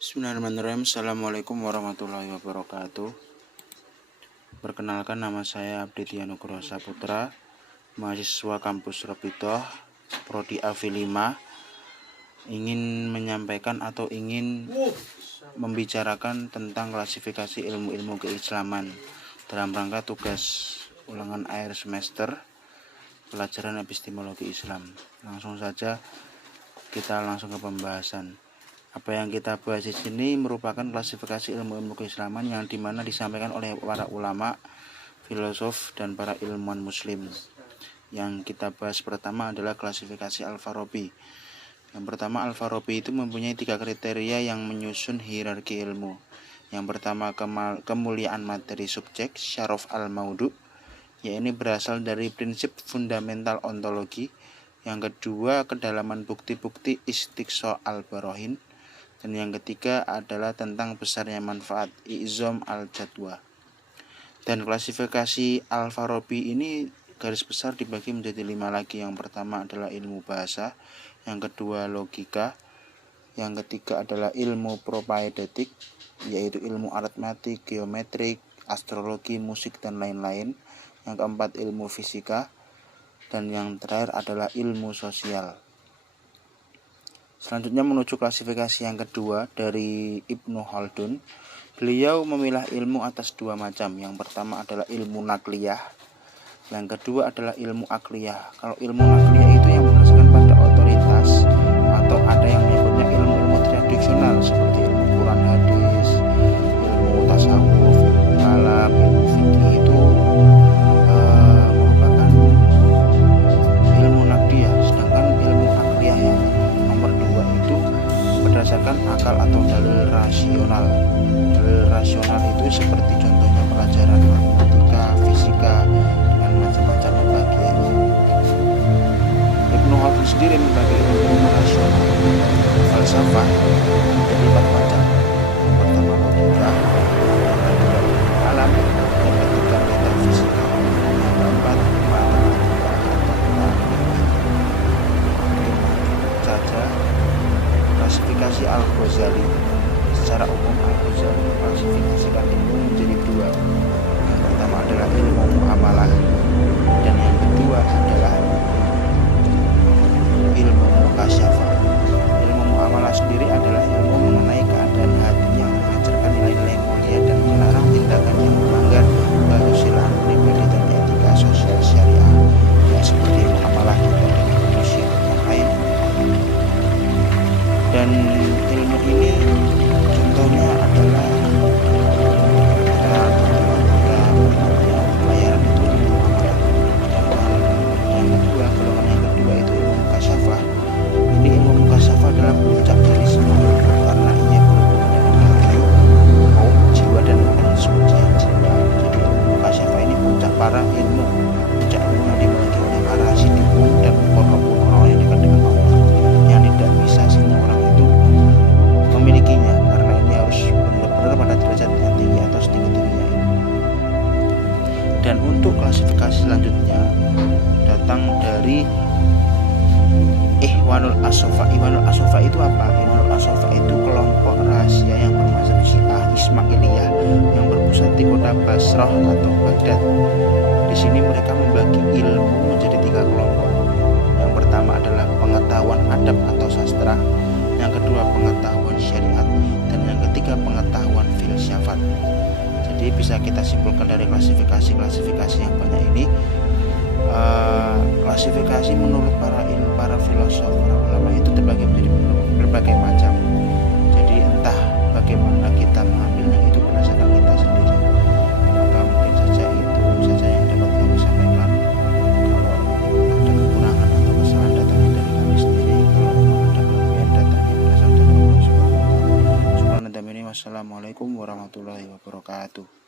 Bismillahirrahmanirrahim. Assalamualaikum warahmatullahi wabarakatuh. Perkenalkan, nama saya Abdi Nugroho Saputra, mahasiswa kampus Robitoh, Prodi AV5. Ingin menyampaikan atau ingin membicarakan tentang klasifikasi ilmu-ilmu keislaman dalam rangka tugas ulangan akhir semester pelajaran epistemologi Islam. Langsung saja kita langsung ke pembahasan. Apa yang kita bahas di sini merupakan klasifikasi ilmu-ilmu keislaman yang dimana disampaikan oleh para ulama, filosof, dan para ilmuwan muslim. Yang kita bahas pertama adalah klasifikasi Al-Farabi. Yang pertama, Al-Farabi itu mempunyai 3 kriteria yang menyusun hierarki ilmu. Yang pertama, kemuliaan materi subjek, syaraf al-maudu, yaitu berasal dari prinsip fundamental ontologi. Yang kedua, kedalaman bukti-bukti istiqsa al-barohin. Dan yang ketiga adalah tentang besarnya manfaat, i'zam al-jadwa. Dan klasifikasi Al-Farabi ini garis besar dibagi menjadi 5 lagi. Yang pertama adalah ilmu bahasa, yang kedua logika, yang ketiga adalah ilmu propaedetik, yaitu ilmu aritmatik, geometrik, astrologi, musik, dan lain-lain. Yang keempat ilmu fisika, dan yang terakhir adalah ilmu sosial. Selanjutnya menuju klasifikasi yang kedua dari Ibnu Khaldun. Beliau memilah ilmu atas 2 macam. Yang pertama adalah ilmu nakliyah, yang kedua adalah ilmu akliyah. Kalau ilmu nakliyah itu yang berdasarkan pada otoritas, atau ada yang menyebutnya ilmu-ilmu tradisional seperti ilmu Quran hadis, ilmu tasawuf, ilmu kalam, ilmu fikih, itu merupakan ilmu nakliyah. Sedangkan ilmu akliyah yang nomor 2 itu berdasarkan akal atau dalil rasional. Dalil rasional itu seperti contohnya pelajaran matematika, fisika, dengan macam-macam pembagiannya. Ibnu Khaldun sendiri membagi ilmu rasional, falsafah, menjadi 4 macam. Yang pertama logika, yang kedua ilmu alam, yang ketiga metafisika, yang keempat matematika atau matematika. Saja klasifikasi Al-Ghazali. Secara umum Al-Ghazali mengklasifikasikan ilmu menjadi 2. Yang pertama adalah ilmu muamalah, dan yang kedua adalah ilmu mukasyafah. Ilmu muamalah sendiri adalah ilmu mengenai keadaan hati yang mengajarkan nilai-nilai mulia dan melarang tindakan yang melanggar kesusilaan pribadi dan etika sosial syariah, yang seperti muamalah kita dengan manusia yang lain. Dan ilmu ini contohnya adalah pelayaran itu ilmu muamalah. Golongan yang kedua itu ilmu mukasyafah. Ini ilmu mukasyafah adalah puncak dari semua ilmu karena ia berhubungan dengan hati, roh, jiwa, dan kesucian jiwa. Jadi ilmu mukasyafah ini puncak para ilmu, puncak ilmu yang dimiliki oleh para siddiqun dan orang yang dekat dengan Allah, yang tidak bisa semua orang itu memilikinya, karena ini harus benar-benar pada derajat yang tinggi atau setinggi-tingginya ilmu. Dan untuk klasifikasi selanjutnya datang dari Ikhwanul As-Sofa. Ikhwanul As-Sofa itu apa? Ikhwanul As-Sofa itu kelompok rahasia yang bermazhab Syiah Ismailiyah yang berpusat di kota Basrah atau Baghdad. Di sini mereka membagi ilmu menjadi 3 kelompok. Yang pertama adalah pengetahuan adab atau sastra, yang kedua pengetahuan syariat, dan yang ketiga pengetahuan filsafat. Jadi bisa kita simpulkan dari klasifikasi yang banyak ini, klasifikasi menurut para filosof, para ulama itu terbagi menjadi berbagai macam. Jadi entah bagaimana kita mengambilnya, itu berdasarkan kita sendiri. Maka mungkin saja itu saja yang dapat kami sampaikan. Kalau ada kekurangan atau kesalahan datangnya dari kami sendiri, kalau memang ada kelebihan datangnya berasal dari Allah Subhanahu wa Ta'ala. Wassalamualaikum warahmatullahi wabarakatuh.